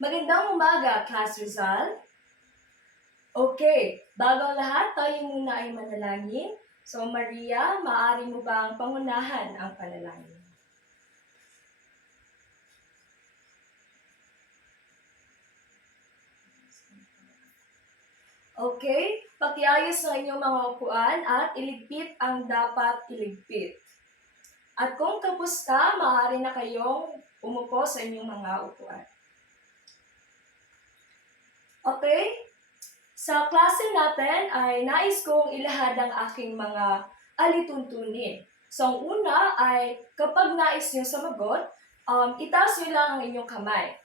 Magandang umaga, Class Rizal. Okay, bago ang lahat, tayo muna ay manalangin. So Maria, maaari mo bang pangunahan ang panalangin? Okay, pakiayos ng inyong mga upuan at iligpit ang dapat iligpit. At kung tapos na, maaari na kayong umupo sa inyong mga upuan. Okay? Sa klase natin ay nais kong ilahad ang aking mga alituntunin. So, ang una ay kapag nais nyo sumagot, itaas nyo lang ang inyong kamay.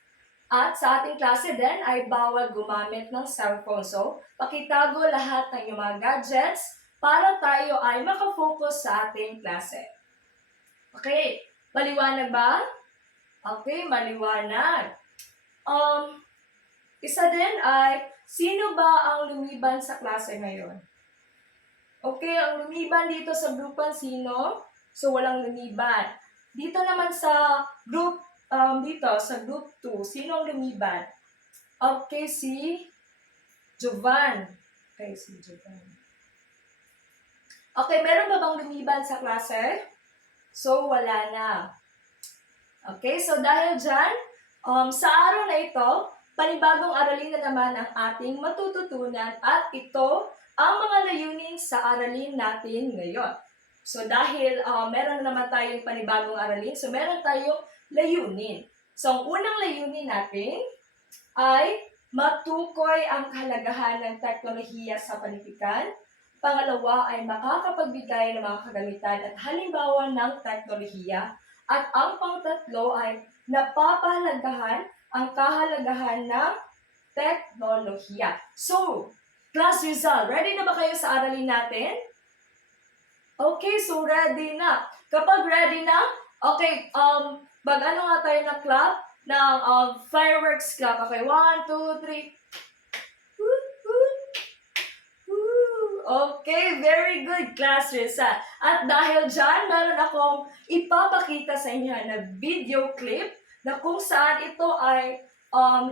At sa ating klase din ay bawal gumamit ng cellphone. So, pakitago lahat ng inyong mga gadgets para tayo ay makafocus sa ating klase. Okay, maliwanag ba? Okay, maliwanag. Isa din ay, sino ba ang lumiban sa klase ngayon? Okay, ang lumiban dito sa grupan sino? So, walang lumiban. Dito naman sa group, sa group 2, sino ang lumiban? Okay, si Jovan. Okay, si Jovan. Okay, meron ba bang lumiban sa klase? So, wala na. Okay, so dahil dyan, sa araw na ito, panibagong aralin na naman ang ating matututunan at ito ang mga layunin sa aralin natin ngayon. So dahil meron na naman tayong panibagong aralin, so meron tayong layunin. So ang unang layunin natin ay matukoy ang kahalagahan ng teknolohiya sa panitikan. Pangalawa ay makakapagbigay ng mga kagamitan at halimbawa ng teknolohiya. At ang pangtatlo ay napapahalagahan ang kahalagahan ng teknolohiya. So, Class Rizal, ready na ba kayo sa aralin natin? Okay, so ready na. Kapag ready na, okay, mag-ano nga tayo ng clap, ng fireworks clap. Okay, 1, 2, 3. Okay, very good, Class Rizal. At dahil dyan, meron akong ipapakita sa inyo na video clip na kung saan ito ay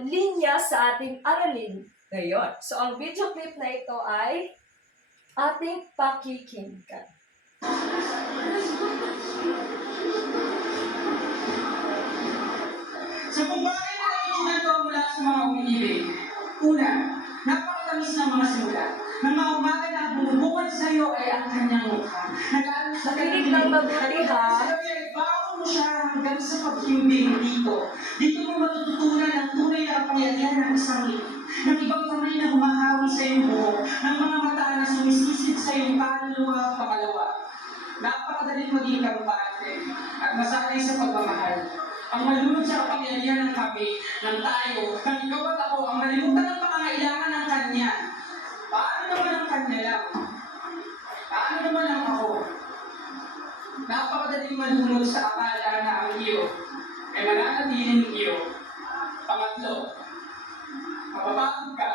linya sa ating aralin ngayon. So, ang video clip na ito ay ating pakikinggan. So kung bakit nakikita ito mula sa mga umibig? Una, napakatamis ng mga simula. Nang mga umaga na bumubukod sa iyo ay ang kanyang mukha. Nag-aalos sa Nakinig ng mabuti, ha? Bago mo siya hanggang sa paghimbing dito. Dito mo matututunan ang tunay na kapangyarihan ng isang ngiti. Ng ibang kamay na humahawi sa iyong buhok. Ng mga mata na sumisisid sa iyong kaluluwa pangalawa. Napakadaling maging kampante at masanay sa pagmamahal. Ang malunod sa kapangyarihan ng kami, ng tayo, ng ikaw at ako, ang malimutan ng pangangailangan ng Kanya. Paano naman ang Kanya lang? Paano naman ang ako? Napakadaling malunod sa akala na ang iyo ay mananatiling iyo. Pangatlo, mapapagod ka.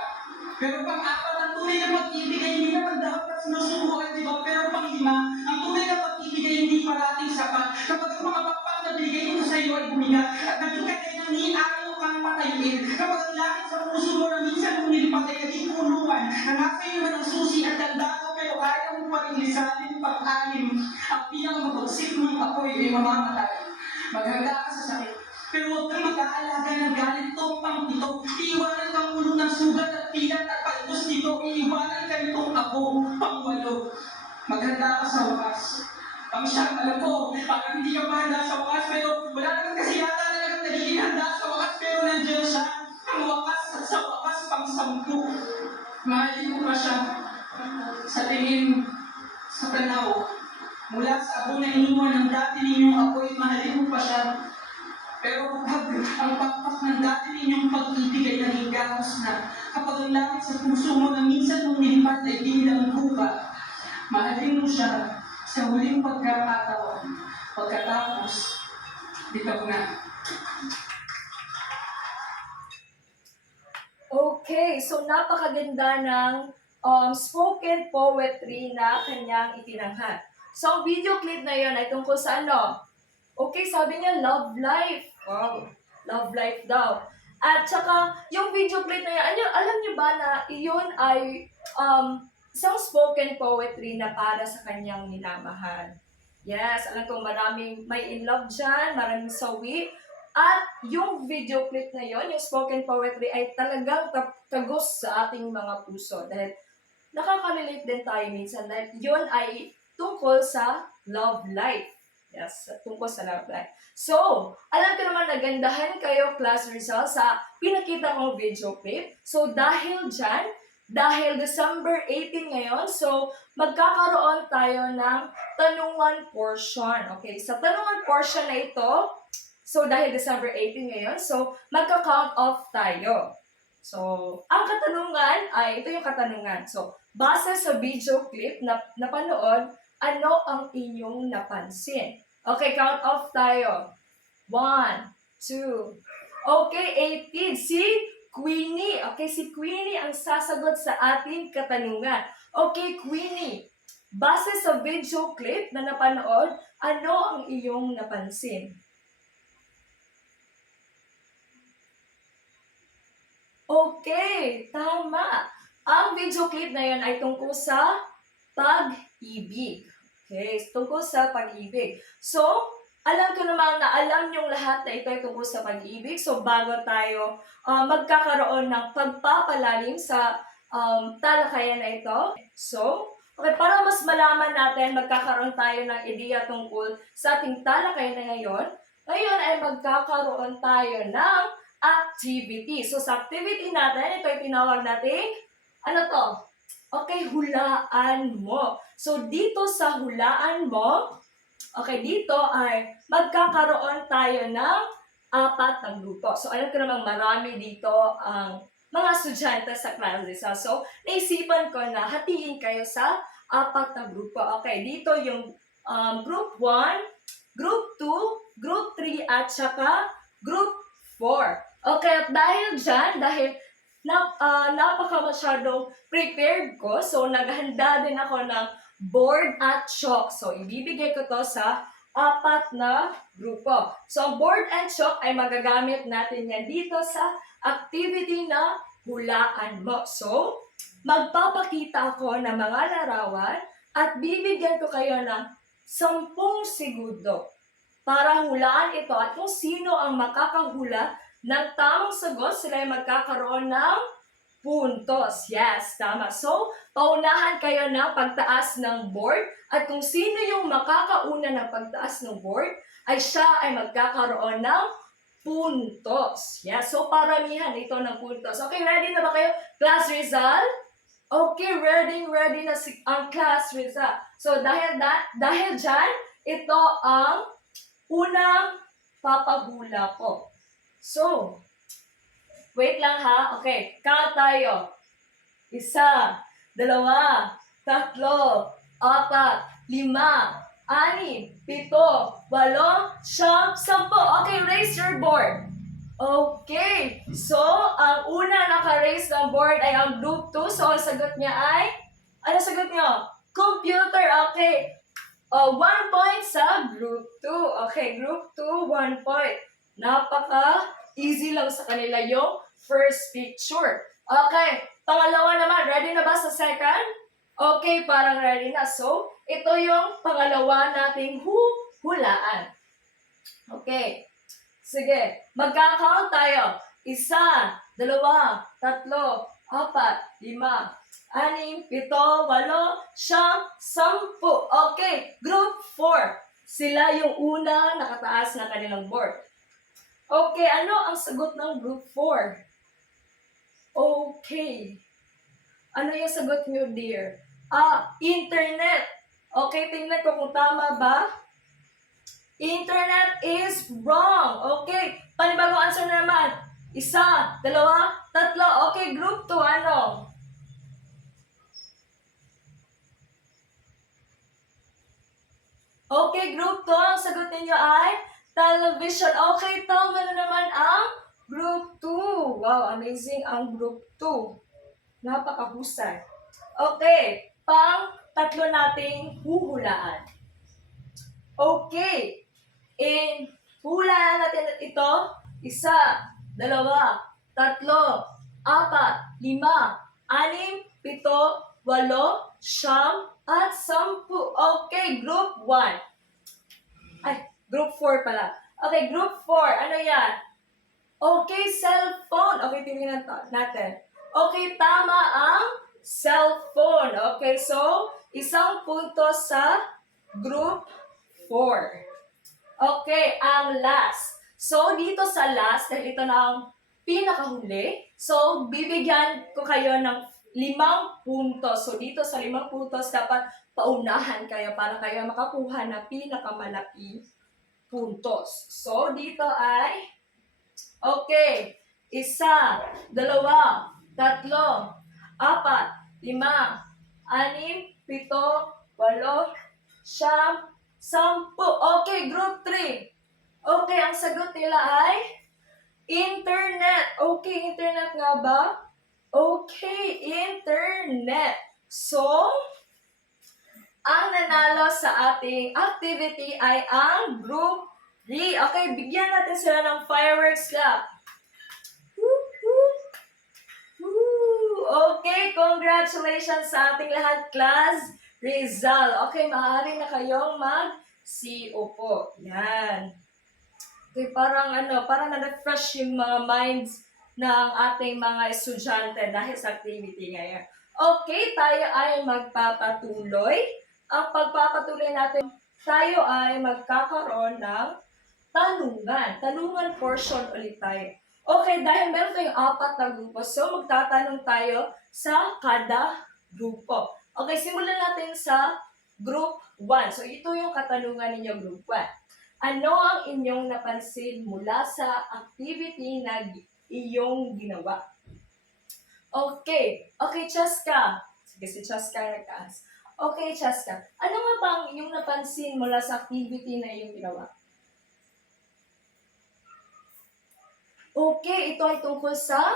Pero pang-apat, ang tunay na pag-ibig ay hindi naman dapat sinusubukan, di ba? Pero pang-lima, ang tunay na pag-ibig ay hindi parating sapat. Kapag ang mga pakpak na binigay nito sa iyo ay bumigat at naging kagay ng ni ayaw kang patayin. Kapag ang langit sa puso mo na minsan mong nilipat ay naging kulungan na nasa iyo man ang susi at tandado pero ayaw mo pa rin lisanin pag-alim. Ang pinakamabagsik mong apoy ay mamamatay. Maghanda ka sa sakit. Pero huwag kang mag-aalaga ng galit to pang ito. Iiwanan kang ulo ng sugat at pilat at palibos nito. Iiwanan ka nitong ako pang walo. Maghanda ka sa wakas. Ang siyang alam ko, parang hindi ka pa handa sa wakas, pero wala naman kasi yata talagang nagiging handa sa wakas, pero nandiyan siya. Ang wakas at sa wakas pang 10. Mahalin mo pa siya sa tingin, sa tanaw. Mula sa abo na iniwan ng dati ninyong apoy, mahalin mo pa siya. Pero kapag ang pakpak ng dati ninyong pag-ibig ay naging gahos na, kapag ang langit sa puso mo na minsan mong nilipat ay bilang kuka, mahalin mo siya sa huling pagkakataon, pagkatapos, bitaw na. Okay, so napakaganda ng spoken poetry na kanyang itinanghal. So, ang video clip na yon ay tungkol sa ano? Okay, sabi niya, love life. Wow, love life daw. At saka, yung video clip na yan, alam niyo ba na iyon ay isang spoken poetry na para sa kanyang minamahal. Yes, alam ko maraming may in love dyan, maraming sawi. At yung video clip na yon, yung spoken poetry ay talagang tagos sa ating mga puso. Dahil nakaka-relate din tayo minsan dahil yun ay tungkol sa love life. Yes, tungkol sa love life. So, alam ko naman nagandahan kayo class results sa pinakita kong video clip. So, dahil dyan, dahil December 18 ngayon, so magkakaroon tayo ng tanungan portion. Okay, sa tanungan portion na ito, so dahil December 18 ngayon, so magka-count off tayo. So, ang katanungan ay, ito yung katanungan. So, base sa video clip na napanood, ano ang inyong napansin? Okay, count off tayo. 1, 2. Okay, 18. Si Queenie. Okay, si Queenie ang sasagot sa ating katanungan. Okay, Queenie. Base sa video clip na napanood, ano ang iyong napansin? Okay, tama. Ang video clip na yun ay tungkol sa pag-ibig. Okay, tungkol sa pag-ibig. So, alam ko naman na alam niyong lahat na ito ay tungkol sa pag-ibig. So, bago tayo magkakaroon ng pagpapalalim sa talakayan na ito. So, okay, para mas malaman natin, magkakaroon tayo ng ideya tungkol sa ating talakayan na ngayon. Ngayon ay magkakaroon tayo ng activity. So, sa activity natin, ito ay tinawag nating, ano to? Okay, hulaan mo. So, dito sa hulaan mo, okay, dito ay magkakaroon tayo ng 4 na grupo. So, alam ko namang marami dito ang mga estudyante sa classes. So, naisipan ko na hatiin kayo sa 4 na grupo. Okay, dito yung group 1, group 2, group 3, at saka group 4. Okay, at dahil dyan, dahil napaka masyadong prepared ko, so naghanda din ako ng board at chalk. So, ibibigay ko to sa 4 na grupo. So, ang board and chalk ay magagamit natin yan dito sa activity na hulaan mo. So, magpapakita ako ng mga larawan at bibigyan ko kayo ng 10 segundo para hulaan ito at kung sino ang makakahula ng tamang sagot, sila ay magkakaroon ng puntos. Yes, tama. So, paunahan kayo ng pagtaas ng board at kung sino yung makakauna ng pagtaas ng board, ay siya ay magkakaroon ng puntos. Yes, so paramihan ito ng puntos. Okay, ready na ba kayo? Class result? Okay, ready na ang class result. So, dahil dyan, ito ang unang papahula ko. So, wait lang ha. Okay, count tayo. 1, 2, 3, 4, 5, 6, 7, 8, 9, 10. Okay, raise your board. Okay, so, ang una naka-raise ng board ay ang group 2. So, ang sagot niya ay, ano sagot niyo? Computer, okay. 1 point sa group 2. Okay, group 2, 1 point. Napaka-easy lang sa kanila yung first picture. Okay, pangalawa naman. Ready na ba sa second? Okay, parang ready na. So, ito yung pangalawa nating hulaan. Okay. Sige, magka-count tayo. 1, 2, 3, 4, 5, 6, 7, 8, 9, 10. Okay, group 4. Sila yung una nakataas na kanilang board. Okay, ano ang sagot ng group 4? Okay. Ano yung sagot nyo, dear? Internet. Okay, tingnan ko kung tama ba. Internet is wrong. Okay, panibagong answer na naman. 1, 2, 3. Okay, group 2, ano? Okay, group 2, ang sagot ninyo ay television. Okay, tama na naman ang group 2. Wow, amazing ang group 2. Napakahusay. Okay, pang-3 nating huhulaan. Okay, huhulaan natin ito. 1, 2, tatlo, apat, lima, anim, pito, walo, siyam, at sampu. Okay, group 1. Ay, group 4 pala. Okay, group 4. Ano yan? Okay, cellphone. Okay, tingnan natin. Okay, tama ang cellphone. Okay, so, isang punto sa group 4. Okay, ang last. So, dito sa last, dahil ito na ang pinakahuli, so, bibigyan ko kayo ng 5 puntos. So, dito sa 5 puntos, dapat paunahan kayo para kayo makakuha ng pinakamalaking puntos. So, dito ay, okay, 1, 2, 3, 4, 5, 6, 7, 8, 8, 10. Okay, group 3. Okay, ang sagot nila ay internet. Okay, internet nga ba? Okay, internet. So, ang nanalo sa ating activity ay ang group 3. Okay, bigyan natin sila ng fireworks clap. Woo, woo. Woo. Okay, congratulations sa ating lahat, class Rizal. Okay, maaari na kayong mag-CO po. Yan. Okay, parang na-refresh yung mga minds ng ating mga estudyante dahil sa activity ngayon. Okay, tayo ay magpapatuloy. Ang pagpapatuloy natin, tayo ay magkakaroon ng tanungan. Tanungan portion ulit tayo. Okay, dahil meron tayong 4 na grupo, so magtatanong tayo sa kada grupo. Okay, simulan natin sa group 1. So, ito yung katanungan ninyo, group 1. Ano ang inyong napansin mula sa activity na iyong ginawa? Okay. Okay, Chaska. Sige, si Chaska nagtaas. Okay, Chaska. Ano nga ba ang inyong napansin mula sa activity na iyong ginawa? Okay, ito ay tungkol sa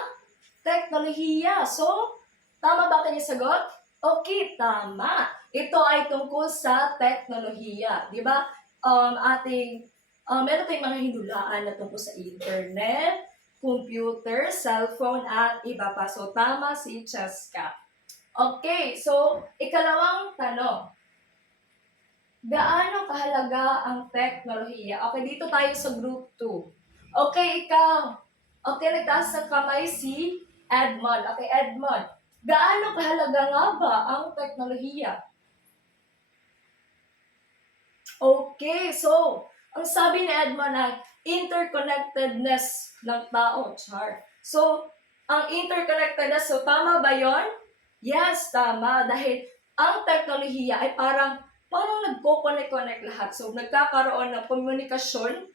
teknolohiya. So, tama ba kanyang sagot? Okay, tama. Ito ay tungkol sa teknolohiya. Di ba? Meron tayong mga hinulaan na tungkol sa internet, computer, cellphone, at iba pa. So, tama si Cheska. Okay, so, ikalawang tanong. Gaano kahalaga ang teknolohiya? Okay, dito tayo sa group 2. Okay, ikaw. Okay, nagtaas ng kamay si Edmond. Okay, Edmond. Gaano kahalaga nga ba ang teknolohiya? Okay, so, ang sabi ni Edmond ay interconnectedness ng tao, char. So, ang interconnectedness, so tama ba yon? Yes, tama. Dahil ang teknolohiya ay parang nagko-connect lahat. So, nagkakaroon ng komunikasyon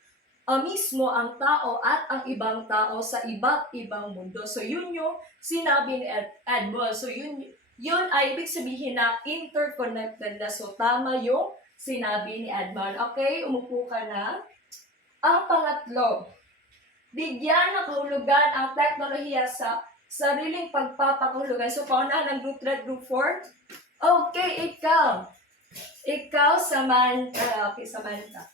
mismo ang tao at ang ibang tao sa iba't ibang mundo. So, yun yung sinabi ni Edmond. So, yun ay ibig sabihin na interconnected na. So, tama yung sinabi ni Edmond. Okay, umupo ka na. Ang pangatlo, bigyan ng kahulugan ang teknolohiya sa sariling pagpapakahulugan. So, paunahan ng group 3 at group 4. Okay, ikaw. Ikaw, Samantha. Okay, Samantha.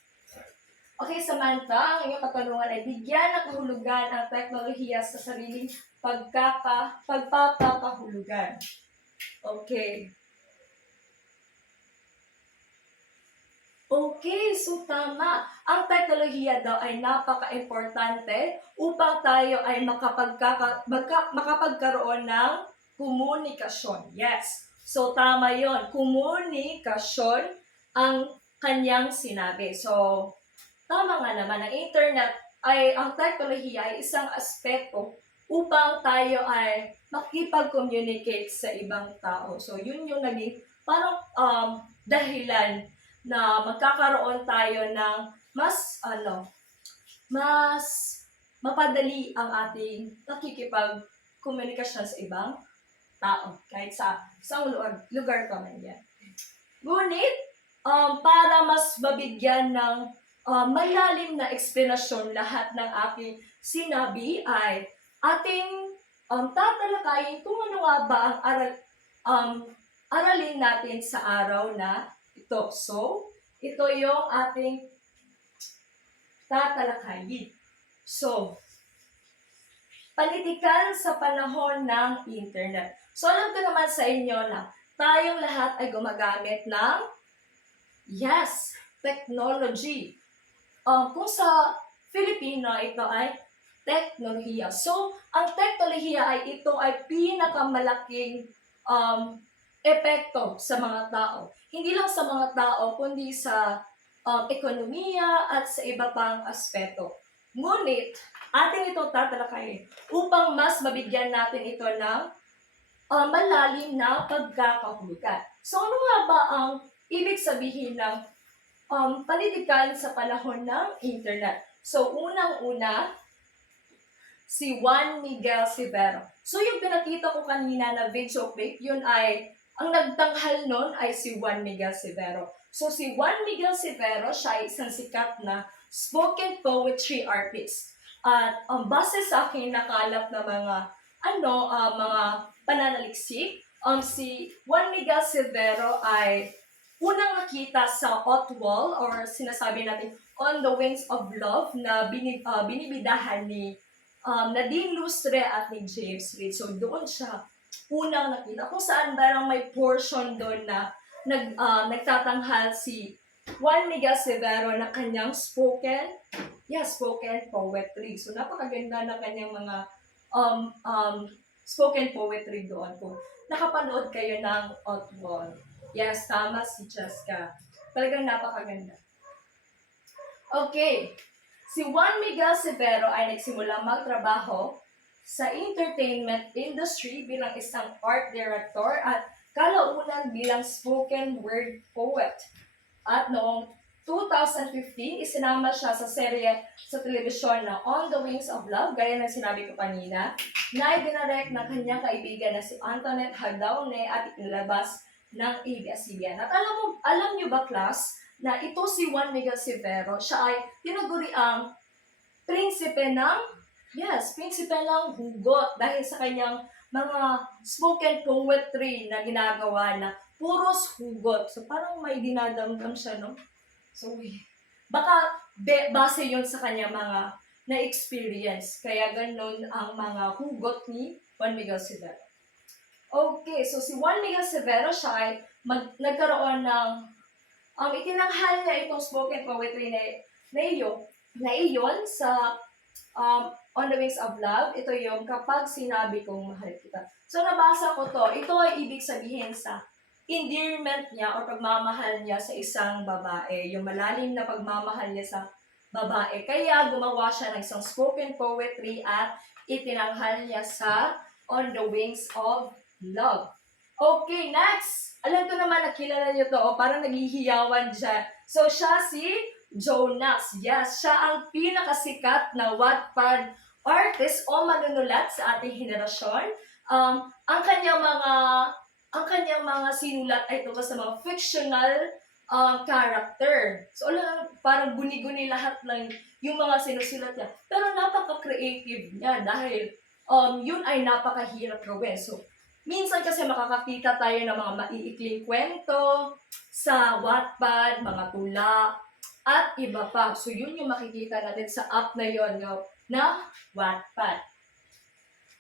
Okay, Samantha, ang iyong katanungan ay bigyan ng kahulugan ang teknolohiya sa sariling pagpapakahulugan. Okay. Okay, so tama. Ang teknolohiya daw ay napaka-importante upang tayo ay makapagkaroon ng komunikasyon. Yes. So tama yon. Komunikasyon ang kanyang sinabi. So, tama nga naman, ang internet ang teknolohiya ay isang aspeto upang tayo ay makipag-communicate sa ibang tao. So, yun yung naging parang dahilan na magkakaroon tayo ng mas mapadali ang ating nakikipag-komunikasyon sa ibang tao, kahit sa isang lugar ka man yan. Ngunit, para mas mabigyan ng malalim na eksplanasyon lahat ng aking sinabi ay ating tatalakayin kung ano nga ba ang aralin natin sa araw na ito. So, ito yung ating tatalakayin. So, Panitikan sa panahon ng internet. So alam ko naman sa inyo na tayong lahat ay gumagamit ng, yes, technology. Kung sa Filipino, ito ay teknolohiya. So, ang teknolohiya ay pinakamalaking epekto sa mga tao. Hindi lang sa mga tao, kundi sa ekonomiya at sa iba pang aspeto. Ngunit, atin ito tatalakayin upang mas mabigyan natin ito ng malalim na pagkakahulugan. So, ano nga ba ang ibig sabihin ng panitikan sa panahon ng internet? So, unang-una, si Juan Miguel Severo. So, yung pinakita ko kanina na video clip, yun ay, ang nagtanghal nun ay si Juan Miguel Severo. So, si Juan Miguel Severo, siya ay isang sikat na spoken poetry artist. At base sa aking nakalap na mga pananaliksik, si Juan Miguel Severo ay unang nakita sa Otwal or sinasabi natin On the Wings of Love na binibidahan ni Nadine Lustre at ni James Reid. So doon siya unang nakita kung saan parang may portion doon na nagtatanghal si Juan Miguel Severo na kanyang spoken poetry. So napakaganda na kanyang mga spoken poetry doon. Kung nakapanood kayo ng Otwal. Yes, tama si Jessica. Talagang napakaganda. Okay. Si Juan Miguel Severo ay nagsimulang magtrabaho sa entertainment industry bilang isang art director at kalaunan bilang spoken word poet. At noong 2015, isinama siya sa serye sa telebisyon na On the Wings of Love, gaya ng sinabi ko kanina, na idinarect ng kanyang kaibigan na si Antoinette Hadaone at inilabas ng ABS-CBN. At alam niyo ba, class, na ito si Juan Miguel Severo, siya ay tinaguri ang prinsipe ng hugot dahil sa kanyang mga spoken poetry na ginagawa na puros hugot. So, parang may dinadamdam siya, no? So, baka base yun sa kanya mga na-experience. Kaya ganun ang mga hugot ni Juan Miguel Severo. Okay, so si Juan Miguel Severo, siya ay nagkaroon ng itinanghal niya itong spoken poetry na iyon sa On the Wings of Love. Ito yung kapag sinabi kong mahal kita. So, nabasa ko to. Ito ay ibig sabihin sa endearment niya o pagmamahal niya sa isang babae. Yung malalim na pagmamahal niya sa babae. Kaya gumawa siya ng isang spoken poetry at itinanghal niya sa On the Wings of Love. Okay, next. Alam ko naman na kilala niyo to. Parang naghihiyawan siya. So, siya si Jonas. Yes, siya ang pinakasikat na Wattpad artist o manunulat sa ating henerasyon. Ang kanyang mga sinulat ay tungkol sa mga fictional character. So, parang guni-guni lahat lang yung mga sinusulat niya. Pero napaka-creative niya dahil yun ay napakahirap gawin. So, minsan kasi makakakita tayo ng mga maiikling kwento sa Wattpad, mga tula, at iba pa. So, yun yung makikita natin sa app na yun, na Wattpad.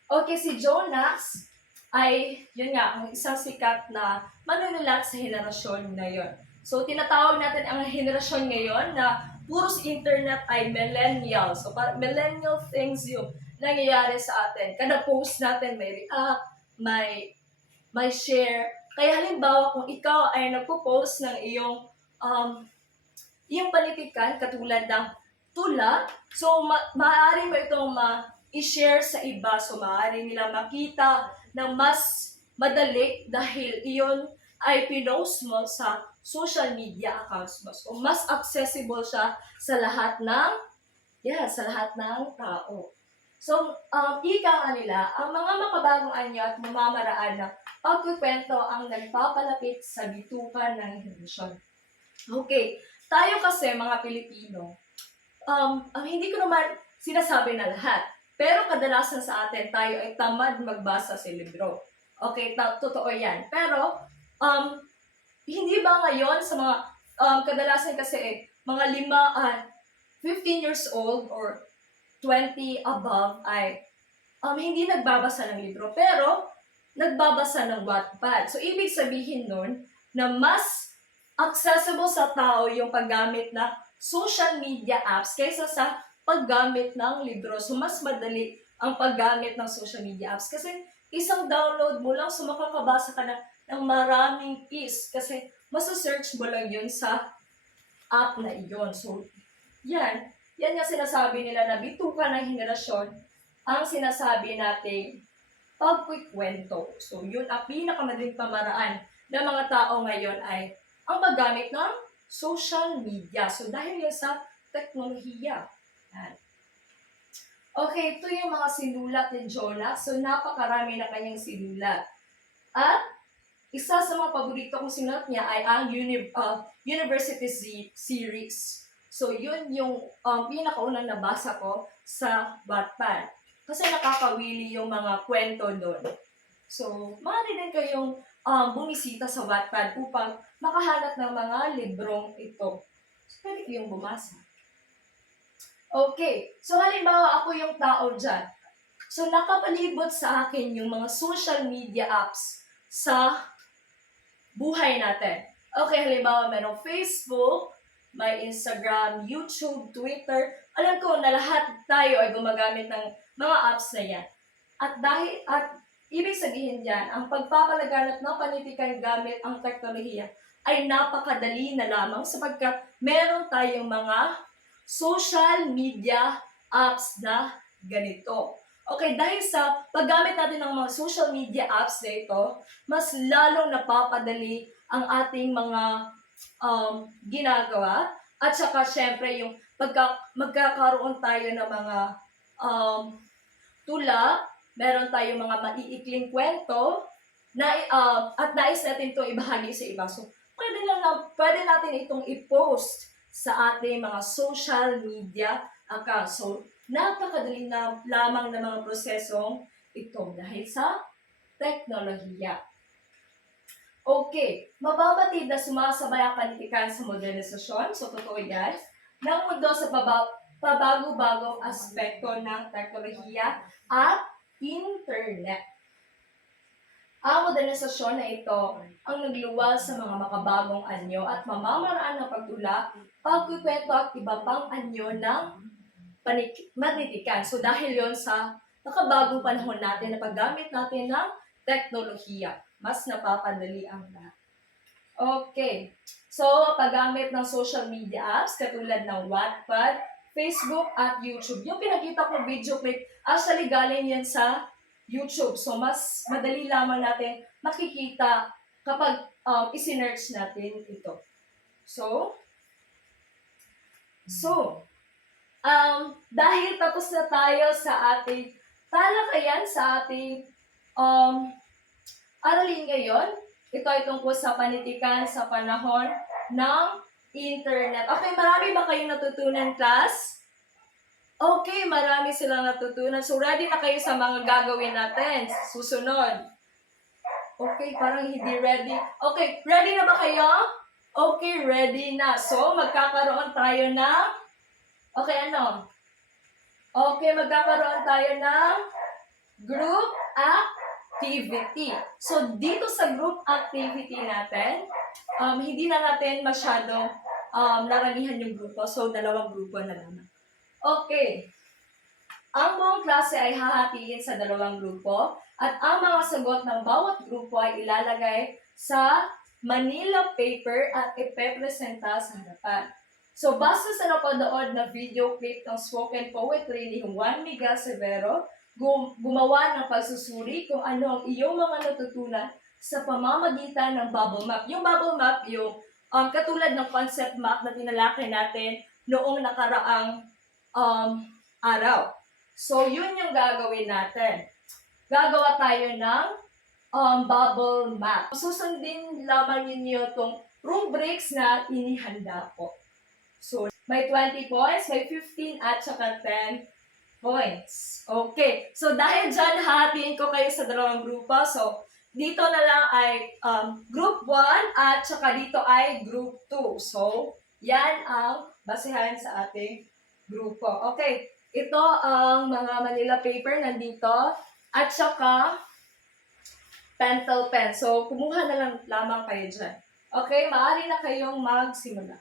Okay, si Jonas ay, yun nga, ang isang sikat na manunulat sa henerasyon na yun. So, tinatawag natin ang henerasyon ngayon na puros internet ay millennial. So, millennial things yung nangyayari sa atin. Kada post natin may react, may share. Kaya halimbawa, kung ikaw ay nagpo-post ng iyong panitikan, katulad ng tula, so maaari mo itong i-share sa iba. So, maaari nila makita ng mas madali dahil iyon ay pinost mo sa social media accounts mo. So, mas accessible siya sa lahat ng tao. So, ika nga nila, ang mga makabagong anyo at mamamaraan na pagkukwento ang nagpapalapit sa bitukan ng henerasyon. Okay, tayo kasi mga Pilipino, hindi ko naman sinasabi na lahat, pero kadalasan sa atin tayo ay tamad magbasa sa libro. Okay, totoo yan. Pero, hindi ba ngayon sa mga, kadalasan kasi mga 15 years old or 20 above ay hindi nagbabasa ng libro, pero nagbabasa ng Wattpad. So, ibig sabihin nun na mas accessible sa tao yung paggamit ng social media apps kaysa sa paggamit ng libro. So, mas madali ang paggamit ng social media apps kasi isang download mo lang, so makakabasa ka na ng maraming piece kasi masasearch mo lang yun sa app na iyon. So, yan yung sinasabi nila na bituka ng henerasyon ang sinasabi nating pagkukwento. So, yun ang pinakamadaling pamaraan ng mga tao ngayon ay ang paggamit ng social media. So, dahil yun sa teknolohiya. Yan. Okay, ito yung mga sinulat ni Jonah. So, napakarami na kanyang sinulat. At isa sa mga paborito kong sinulat niya ay ang University Series. So, yun yung pinakaunang nabasa ko sa Wattpad. Kasi nakakawili yung mga kwento doon. So, maaari din kayong bumisita sa Wattpad upang makahanap ng mga librong ito. So, pwede kayong bumasa. Okay. So, halimbawa ako yung tao dyan. So, nakapalibot sa akin yung mga social media apps sa buhay natin. Okay, halimbawa merong Facebook, may Instagram, YouTube, Twitter. Alam ko na lahat tayo ay gumagamit ng mga apps na yan. At ibig sabihin diyan, ang pagpapalaganap ng panitikan gamit ang teknolohiya ay napakadali na lamang sapagkat meron tayong mga social media apps na ganito. Okay, dahil sa paggamit natin ng mga social media apps na ito, mas lalong napapadali ang ating mga ginagawa. At saka, syempre, yung magkakaroon tayo ng mga tula, meron tayong mga maiikling kwento, at nais natin ito ibahagi sa iba. So, pwede natin itong i-post sa ating mga social media account. So, napakadali na lamang ng mga prosesong ito dahil sa teknolohiya. Okay, mababatid na sumasabay ang panitikan sa modernisasyon, so totoo yan, ng mundo sa pabago-bagong aspekto ng teknolohiya at internet. Ang modernisasyon na ito ang nagluwal sa mga makabagong anyo at mamamaraan ng pagtula, pagkukwento at iba pang anyo ng panitikan. So dahil yon sa nakabagong panahon natin na paggamit natin ng teknolohiya, mas napapadali ang lahat. Okay. So, paggamit ng social media apps katulad ng Wattpad, Facebook at YouTube. Yung pinakita kong video clip, actually galing yan sa YouTube. So, mas madali lamang natin makikita kapag isinearch natin ito. So, dahil tapos na tayo sa ating talakayan, sa ating aralin ngayon, ito ay tungkol sa panitikan sa panahon ng internet. Okay, marami ba kayong natutunan, class? Okay, marami silang natutunan. So, ready na kayo sa mga gagawin natin. Susunod. Okay, parang hindi ready. Okay, ready na ba kayo? Okay, ready na. So, magkakaroon tayo ng... Okay, ano? Okay, magkakaroon tayo ng group activity. So, dito sa group activity natin, hindi na natin masyadong naramihan yung grupo. So, 2 grupo na lamang. Okay. Ang buong klase ay hahatiin sa 2 grupo at ang mga sagot ng bawat grupo ay ilalagay sa Manila paper at ipepresenta sa harapan. So, base sa napanood na video clip ng spoken poetry ni Juan Miguel Severo, gumawa ng pagsusuri kung ano ang iyong mga natutunan sa pamamagitan ng bubble map. Yung bubble map, yung katulad ng concept map na tinalakay natin noong nakaraang araw. So, yun yung gagawin natin. Gagawa tayo ng bubble map. Susundin lamang ninyo itong rubrics na inihanda ko. So, may 20 points, may 15 at saka 10 points. Okay. So, dahil dyan, hatiin ko kayo sa 2 grupo. So, dito na lang ay group 1 at saka dito ay group 2. So, yan ang basehan sa ating grupo. Okay. Ito ang mga Manila paper nandito. At saka, pentel pen. So, kumuha na lang lamang kayo dyan. Okay, maaari na kayong magsimula.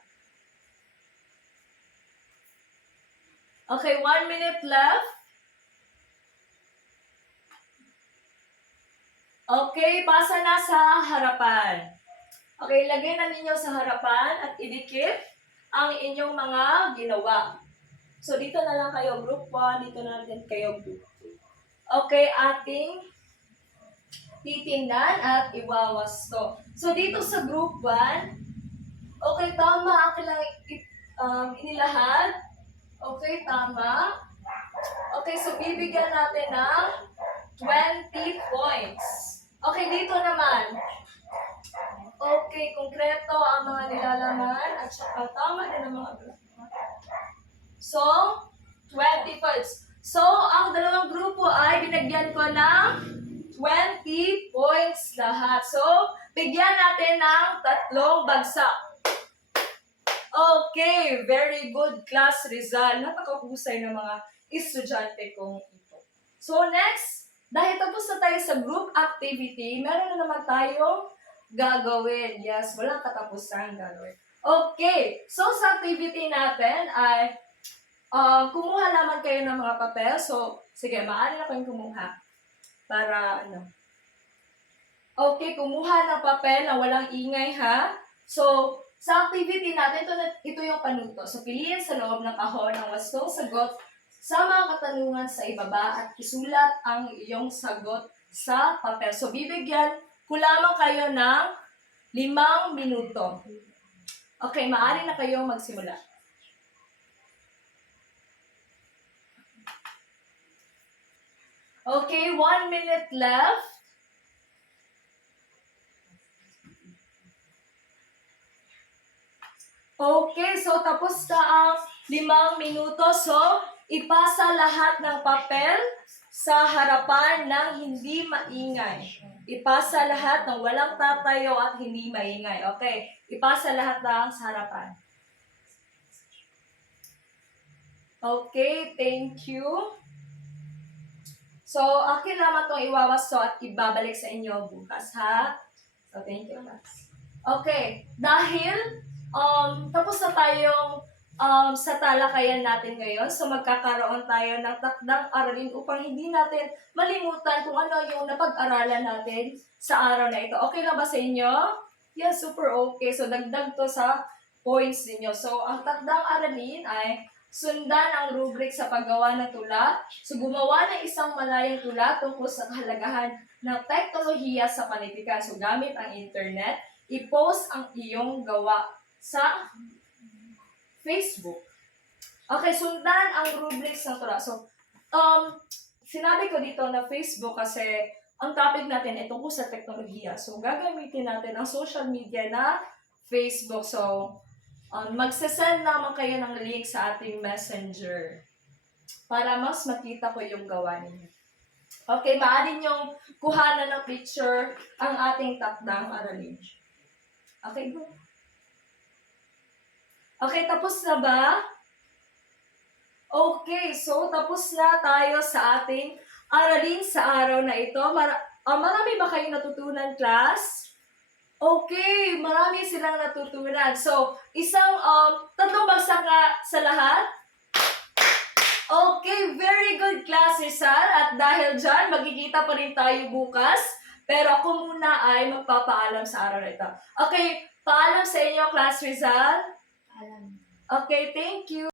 Okay, 1 minute left. Okay, pasa na sa harapan. Okay, lagay na ninyo sa harapan at idikit ang inyong mga ginawa. So, dito na lang kayo group 1, dito na din kayo group 2. Okay, ating titingnan at iwawasto. So, dito sa group 1, okay, tama ang kailangan inilahad. Okay, tama. Okay, so bibigyan natin ng 20 points. Okay, dito naman. Okay, konkreto ang mga nilalaman at saka tama din ang mga graph. So, 20 points. So, ang dalawang grupo ay binagyan ko ng 20 points lahat. So, bigyan natin ng 3 bagsak. Okay, very good class result. Napakahusay ng mga estudyante kong ito. So, next, dahil tapos na tayo sa group activity, meron na naman tayong gagawin. Yes, walang katapusan gagawin. Okay, so sa activity natin ay kumuha naman kayo ng mga papel. So, sige, maaari na kayong kumuha. Para ano. Okay, kumuha ng papel na walang ingay ha. So, sa activity natin, ito yung panuto. So, piliin sa loob ng kahon ang wastong sagot sa mga katanungan sa ibaba at isulat ang iyong sagot sa papel. So, bibigyan ko lamang kayo ng 5 minuto. Okay, maaari na kayong magsimula. Okay, 1 minute left. Okay, so tapos na ang 5 minuto. So, ipasa lahat ng papel sa harapan ng hindi maingay. Ipasa lahat ng walang tatayo at hindi maingay. Okay, ipasa lahat ng sa harapan. Okay, thank you. So, akin naman itong iwawasto at ibabalik sa inyo bukas, ha? So, thank you, class. Okay, dahil tapos na tayong sa talakayan natin ngayon, so magkakaroon tayo ng takdang aralin upang hindi natin malimutan kung ano yung napag-aralan natin sa araw na ito. Okay na ba sa inyo? Yes, super okay. So, dagdag to sa points ninyo. So, ang takdang aralin ay sundan ang rubric sa paggawa ng tula. So, gumawa ng isang malayang tula tungkol sa kahalagahan ng teknolohiya sa panitikan. So, gamit ang internet, i-post ang iyong gawa sa Facebook. Okay, sundan ang rubrics ng tula. So, sinabi ko dito na Facebook kasi ang topic natin ay tungkol sa teknolohiya. So, gagamitin natin ang social media na Facebook. So, magsasend naman kayo ng link sa ating messenger para mas makita ko yung gawa ninyo. Okay, maaari niyong kuhanan ng picture ang ating takdang aralin. Okay, go. Okay, tapos na ba? Okay, so tapos na tayo sa ating aralin sa araw na ito. Marami ba kayong natutunan, class? Okay, marami silang natutunan. So, isang 3 bagsak na sa lahat. Okay, very good class, Rizal. At dahil dyan, magkikita pa rin tayo bukas. Pero ako muna ay magpapaalam sa araw na ito. Okay, paalam sa inyo, class Rizal. Okay, thank you.